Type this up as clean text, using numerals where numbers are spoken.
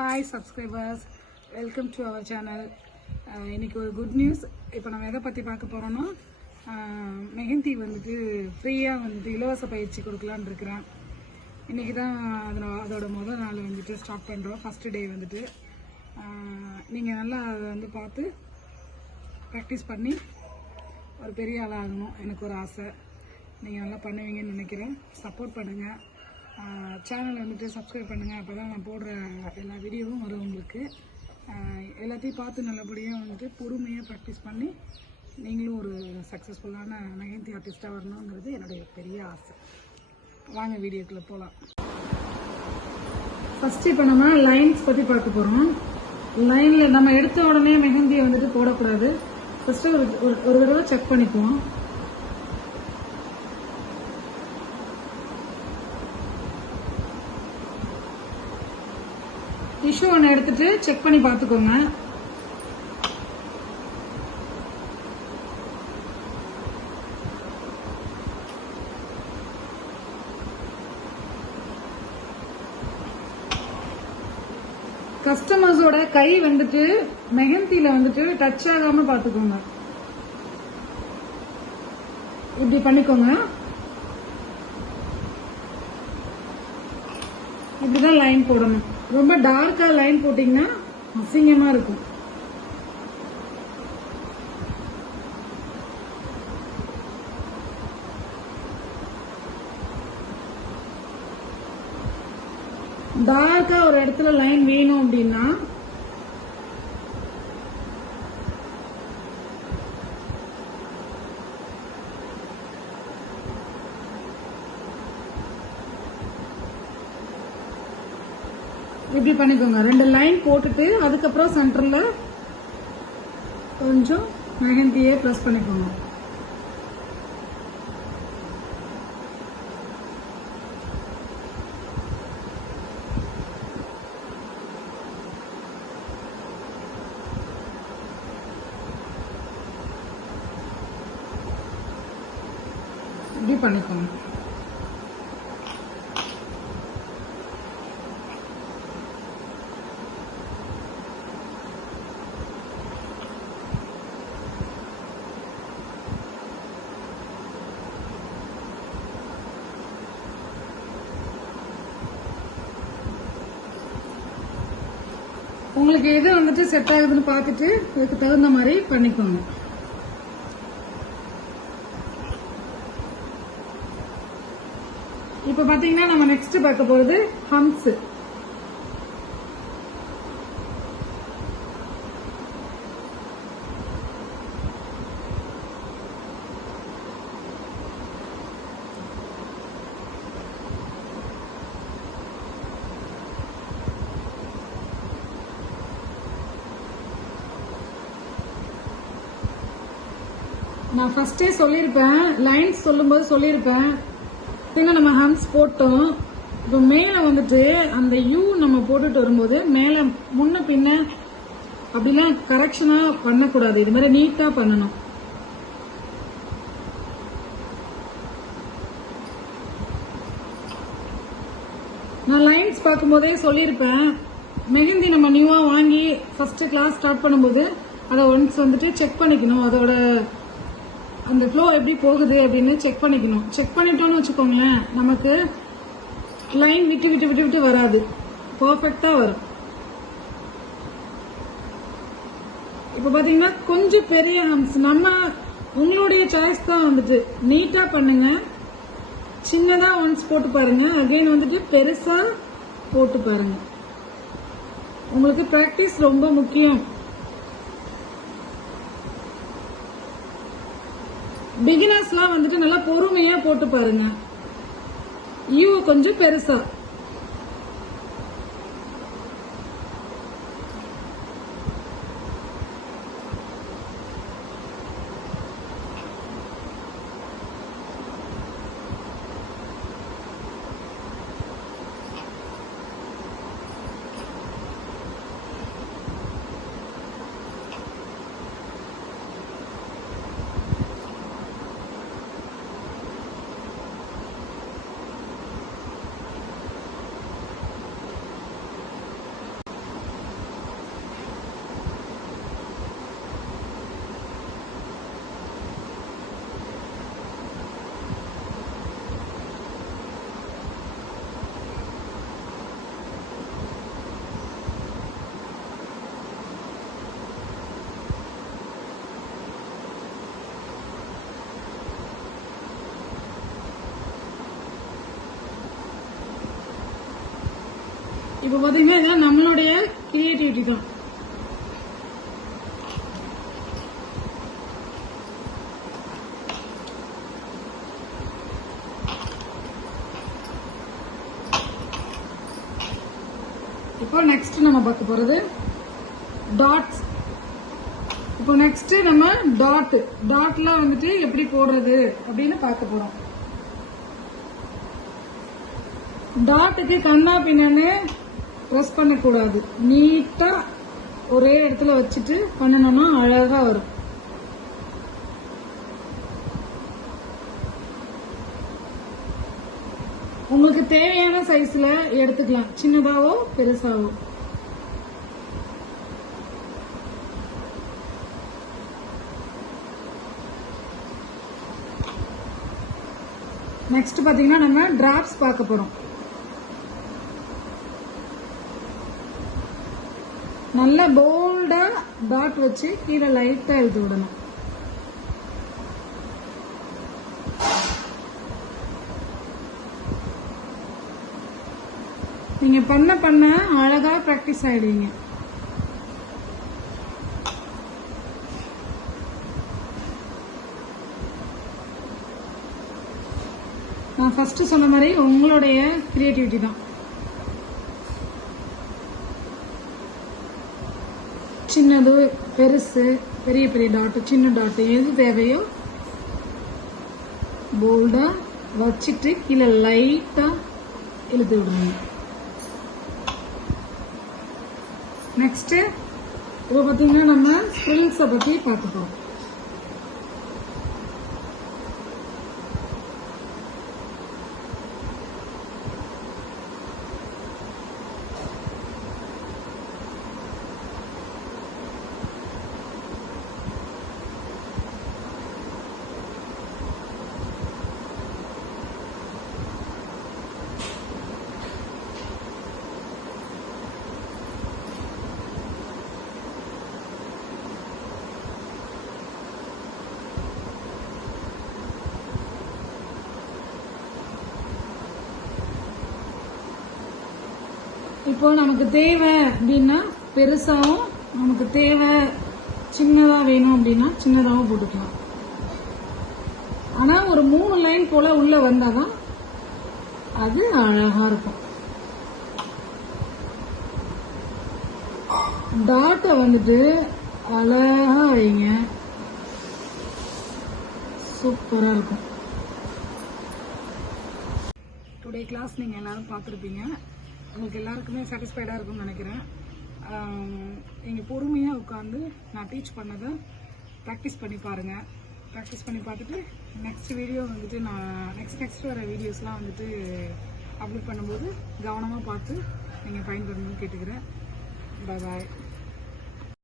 Hi subscribers, welcome to our channel. இன்றைக்கி ஒரு good news. இப்போ நம்ம எதை பற்றி பார்க்க போகிறோன்னா, மெஹந்தி வந்துட்டு ஃப்ரீயாக வந்துட்டு இலவச பயிற்சி கொடுக்கலான்னு இருக்கிறேன். இன்றைக்கி தான் அதோட முதல் நாள் வந்துட்டு ஸ்டார்ட் பண்ணுறோம். ஃபஸ்ட்டு டே வந்துட்டு நீங்கள் நல்லா அதை வந்து பார்த்து ப்ராக்டிஸ் பண்ணி ஒரு பெரிய ஆளாக ஆகணும். எனக்கு ஒரு ஆசை. நீங்கள் நல்லா பண்ணுவீங்கன்னு நினைக்கிறேன். சப்போர்ட் பண்ணுங்கள். சேனலை வந்துட்டு சப்ஸ்கிரைப் பண்ணுங்கள். அப்போ தான் நான் போடுற எல்லா வீடியோவும் வரும் உங்களுக்கு. எல்லாத்தையும் பார்த்து நல்லபடியாக வந்துட்டு பொறுமையாக ப்ராக்டிஸ் பண்ணி நீங்களும் ஒரு சக்ஸஸ்ஃபுல்லான மெஹந்தி ஆர்டிஸ்ட்டாக வரணுங்கிறது என்னுடைய பெரிய ஆசை. வாங்க வீடியோக்குள்ளே போகலாம். ஃபஸ்ட்டு இப்போ நம்ம லைன்ஸ் பற்றி பார்க்க போகிறோம். லைனில் நம்ம எடுத்த உடனே மெஹந்தியை வந்துட்டு போடக்கூடாது. ஃபஸ்ட்டு ஒரு தடவை செக் பண்ணிக்குவோம். டிஷ்யூ ஒன்று எடுத்துட்டு செக் பண்ணி பார்த்துக்கோங்க. கஸ்டமர்ஸோட கை வந்துட்டு மெஹந்தியில வந்துட்டு டச் ஆகாம பார்த்துக்கோங்க. இப்படி பண்ணிக்கோங்க. இப்படிதான் லைன் போடணும். ரொம்ப டார்க்கா லைன் போட்டீங்கன்னா அசிங்கமா இருக்கும். டார்க்கா ஒரு இடத்துல லைன் வேணும் அப்படின்னா இப்படி பண்ணிக்கோங்க. 2 லைன் போட்டுட்டு அதுக்கப்புறம் சென்டர்ல கொஞ்சம் மெஹந்தியே ப்ரெஸ் பண்ணிக்கோங்க. இப்படி பண்ணிக்கோங்க. உங்களுக்கு எது வந்துட்டு செட் ஆகுதுன்னு பார்த்துட்டு அதுக்கு தகுந்த மாதிரி பண்ணிக்கோங்க. இப்ப பாத்தீங்கன்னா நம்ம நெக்ஸ்ட் பார்க்க போறது ஹம்ஸ். நான் ஃபர்ஸ்டே சொல்லியிருப்பேன், லைன்ஸ் சொல்லும்போது சொல்லியிருப்பேன். நம்ம ஹம்ஸ் போட்டோம். இப்போ மேலே வந்துட்டு அந்த யூ நம்ம போட்டுட்டு வரும்போது மேலே முன்ன பின்ன அப்படிலாம் கரெக்ஷனாக பண்ணக்கூடாது. இது மாதிரி நீட்டாக பண்ணணும். நான் லைன்ஸ் பார்க்கும்போதே சொல்லியிருப்பேன், மெஹந்தி நம்ம நியூவாக வாங்கி ஃபர்ஸ்ட் கிளாஸ் ஸ்டார்ட் பண்ணும்போது அதை ஒன்ஸ் வந்துட்டு செக் பண்ணிக்கணும். அதோட அந்த ஃப்ளோ எப்படி போகுது அப்படின்னு செக் பண்ணிக்கணும். செக் பண்ணிட்டோம்னு வச்சுக்கோங்களேன், நமக்கு லைன் விட்டு விட்டு விட்டு விட்டு வராது, பர்ஃபெக்டா வரும். இப்ப பாத்தீங்கன்னா கொஞ்சம் பெரிய ஹம்ஸ் நம்ம உங்களுடைய சாய்ஸ் தான். வந்துட்டு நீட்டா பண்ணுங்க. சின்னதா ஒன்ஸ் போட்டு பாருங்க, அகைன் வந்துட்டு பெருசா போட்டு பாருங்க. உங்களுக்கு பிராக்டிஸ் ரொம்ப முக்கியம். பிகினர்ஸ்லாம் வந்துட்டு நல்லா பொறுமையா போட்டு பாருங்க. யூ கொஞ்சம் பெருசா. இப்போ பாத்தீங்கன்னா இதெல்லாம் நம்மளுடைய கிரியேட்டிவிட்டி தான். இப்போ நெக்ஸ்ட் நம்ம பார்க்க போறது டாட்ஸ். இப்போ நெக்ஸ்ட் நம்ம டாட்ல வந்துட்டு எப்படி போடுறது அப்படின்னு பார்க்க போறோம். டாட்டுக்கு கண்ணா பின்னான்னு ப்ரெஸ் பண்ணக்கூடாது. நீட்டா ஒரே இடத்துல வச்சுட்டு பண்ணணும்னா அழகா வரும். உங்களுக்கு தேவையான சைஸ்ல எடுத்துக்கலாம், சின்னதாவோ பெருசாவோ. நெக்ஸ்ட் பாத்தீங்கன்னா நம்ம டிராப்ஸ் பார்க்க போறோம். நல்ல போல்டா டாட் வச்சு கீழே லைட்டா எழுதி விடணும். நீங்க பண்ண பண்ண அழகா பிராக்டிஸ் ஆயிடுவீங்க. நான் ஃபர்ஸ்ட் சொன்ன மாதிரி உங்களுடைய கிரியேட்டிவிட்டி தான். சின்னது பெருசு பெரிய பெரிய டாட் சின்ன டாட் எது தேவையோ போல்டா வச்சுட்டு கீழே லைட்டா இழுத்து விடுங்க. நெக்ஸ்ட் இப்போ பார்த்தீங்கன்னா நம்ம ஸ்ப்ரில்ஸை பற்றி பார்த்துப்போம். இப்போ நமக்கு தேவை அப்படின்னா பெருசாவும், நமக்கு தேவை சின்னதா வேணும் அப்படின்னா சின்னதாவும் போட்டுக்கலாம். ஆனா ஒரு 3 லைன் போல உள்ள வந்தாதான் அது அழகா இருக்கும். டாட்டை வந்துட்டு அழகா வைங்க, சூப்பரா இருக்கும். டுடே கிளாஸ் நீங்க எல்லாரும் பார்த்துருப்பீங்க. உங்களுக்கு எல்லாருக்குமே சாட்டிஸ்ஃபைடாக இருக்கும்னு நினைக்கிறேன். நீங்கள் பொறுமையாக உட்காந்து நான் டீச் பண்ணதை ப்ராக்டிஸ் பண்ணி பாருங்கள். ப்ராக்டிஸ் பண்ணி பார்த்துட்டு நெக்ஸ்ட் வீடியோ வந்துட்டு நான் நெக்ஸ்ட் வர வீடியோஸ்லாம் வந்துட்டு அப்லோட் பண்ணும்போது கவனமாக பார்த்து நீங்கள் பயன்படணும்னு கேட்டுக்கிறேன். பாய்.